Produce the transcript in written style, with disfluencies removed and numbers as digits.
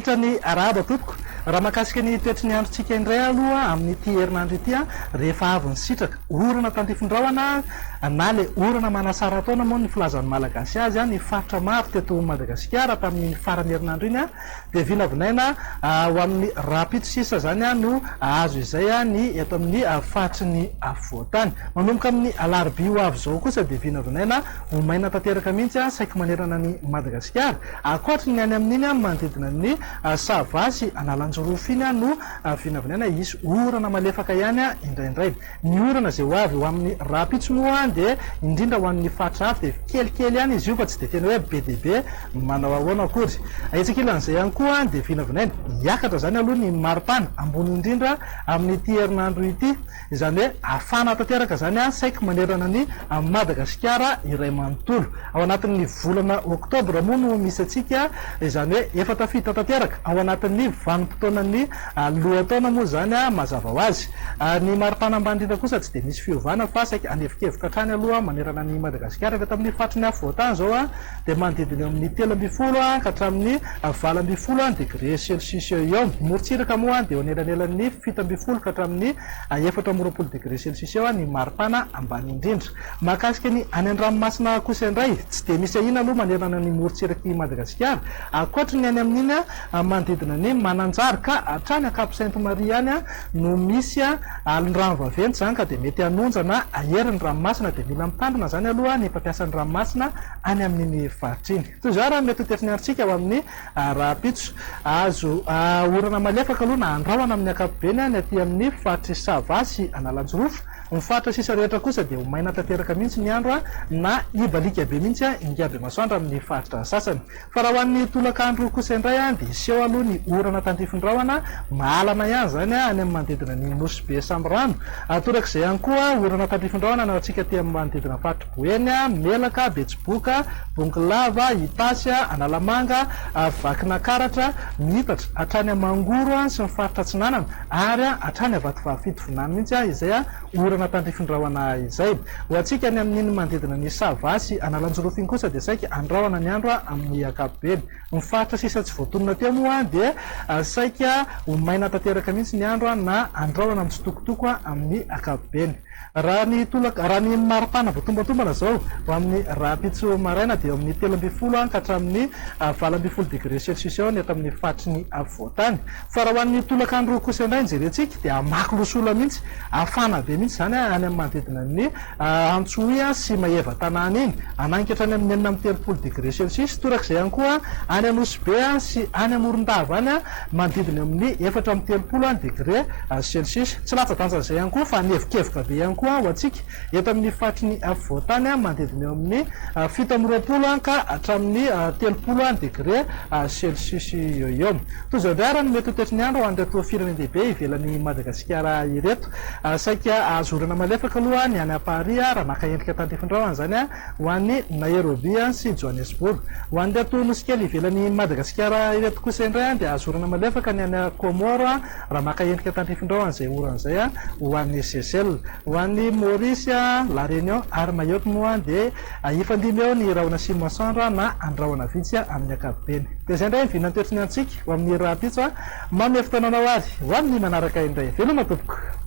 Mivolatra ny araba tompoko raha mahakasika ny toetry ny androntsika indray aloha amin'ity herinandro ity rehefa avy ny sitraka orana tantifindrahana na le orana manasara taona moa ny filazan'ny malagasy azy ny faritra maro teto Madagasikara tamin'ny farany herinandro iny dia vinavinaina ho amin'ny rapito sisa zany no azo izay ny eto amin'ny faritry ny afovoantany manomboka amin'ny alarobia ho avy zao kosa dia vinavinaina ho maina tanteraka mihitsy saika manerana ny Madagasikara akoatra ny any amin'iny manodidina ny Savasy Analanjorofo iny no vinavinaina isy orana malefaka ihany indraindray ny orana zay ho avy ho amin'ny rapitso moa dia indrindra ho an'ny faritra hafa dia kelikely ihany izy io fa tsy dia tena hoe be dia be manao ahoana akory hetsakilan'izay ihany koa dia vinavinaina hiakatra zany aloha ny maripana ambony indrindra amin'ity herinandro ity izany hoe afana tanteraka zany saika manerana ny Madagasikara iray manontolo ao anatin'ny volana oktobra moa no misy atsika izany hoe efa tafita tanteraka ao anatin'ny vanim-potoanan'ny lohataona moa zany mazava ho azy ny maripana ambandrindra kosa tsy dia misy fiovana fa saika anevikevoka hatrany aloha manerana ny Madagasikara efa tamin'ny faritry ny afovoantany zao dia manodidina amin'ny 13 ka hatramin'ny 20 degré celsius eo morotsiraka moa dia onelanelan'ny 17 ka hatramin'ny 24 degré celsius eo ny maripana ambany indrindra mahakasika ny any an-dranomasina kosa indray tsy dia misy ahina aloha manerana ny morotsiraky Madagasikara akoatra ny any amin'iny manodidina ny Mananjary ka hatrany Cap Sainte-Marie any no misy alin-drano vaventy zany ka dia mety hanonja na aherin'ny ranomasina dia mila mitandrina zany aloha ny mpampiasan'ny ranomasina any amin'iny faritra iny toy izao raha mety ho tetriny androntsika ao amin'ny rapitso azo orana malefaka aloha na andrahona amin'ny ankapobeny ny aty amin'ny faritry Savasy Analanjorofo ny faritra sisa rehetra kosa dia ho maina tanteraka mihitsy ny andro na ibalika be mihitsy ingaby masoandro amin'ny faritra sasany fa raha ho an'ny tolakandro kosa indray dia iseho aloha ny orana tantifindrahana mahalana ihany zany any amin'ny manodidina ny Nosy be Sambrano atorak'izay ihany koa orana tantifindrahana na atsika ty amin'ny manodidina faritra Boeny Melaka Betsiboka Bongolava Itasy Analamanga Vakinakaratra Mitatra hatrany Mangoro sy ny faritra Atsinanana ary hatrany Avatovavafito Vonany mihitsy izay orana tantifindrahana izay ho atsika ny amin'iny manodidina ny Savasy Analanjorofo iny kosa dia saika andrahona ny andro amin'ny ankapobeny ny faritra sisa tsy voatonona teo moa dia saika ho maina tanteraka mihitsy ny andro na andrahona amin'ny tsitokotoko amin'ny ankapobeny raha ny maripana voatombotombana zao ho amin'ny rapitso maraina dia amin'ny 13 ka hatramin'ny 20 degré celsius eo ny eto amin'ny faritry ny afovoantany fa raha ho an'ny tolakandro kosa indray jerentsika dia amaky losola mihitsy afana be mihitsy zany any amin'ny manodidina ny Antsohy sy Maheva tanàna iny anankitra any amin'ny 30 degré celsius torak'izay ihany koa any Anosibe sy any Morondava any manodidina amin'ny 4 degré celsius tsy latsa-danjan'izay ihany koa fa anevikevoka be ihany koa ho atsika eto amin'ny faritry ny afovoantany manodidina eo amin'ny 17 ka hatramin'ny 30 degré celsius eo toy izao indray raha no mety ho toetriny andro ho an'ireto firenendehibe ivelan'ny Madagasikara ireto saika azorana malefaka aloha ny any Paris raha maka endrika tantifindrahana zany ho an'ny Nairobi sy Johannesburg ho an'ireto nosy kely ivelan'ny Madagasikara ireto kosa indray dia azorana malefaka ny any Comore raha maka endrika tantifindrahana zay oran'izay ho an'ny Seychelles ho an'ny Maurice La Réunion ary Mayotte moa dia ifandimy eo ny rahona simy masoandro na andrahona vitsy amin'ny ankapobeny dia izay indray vinany toetriny antsika ho amin'ny rapitso mamy fotoananao ary ho amin'ny manaraka indray veloma tompoko.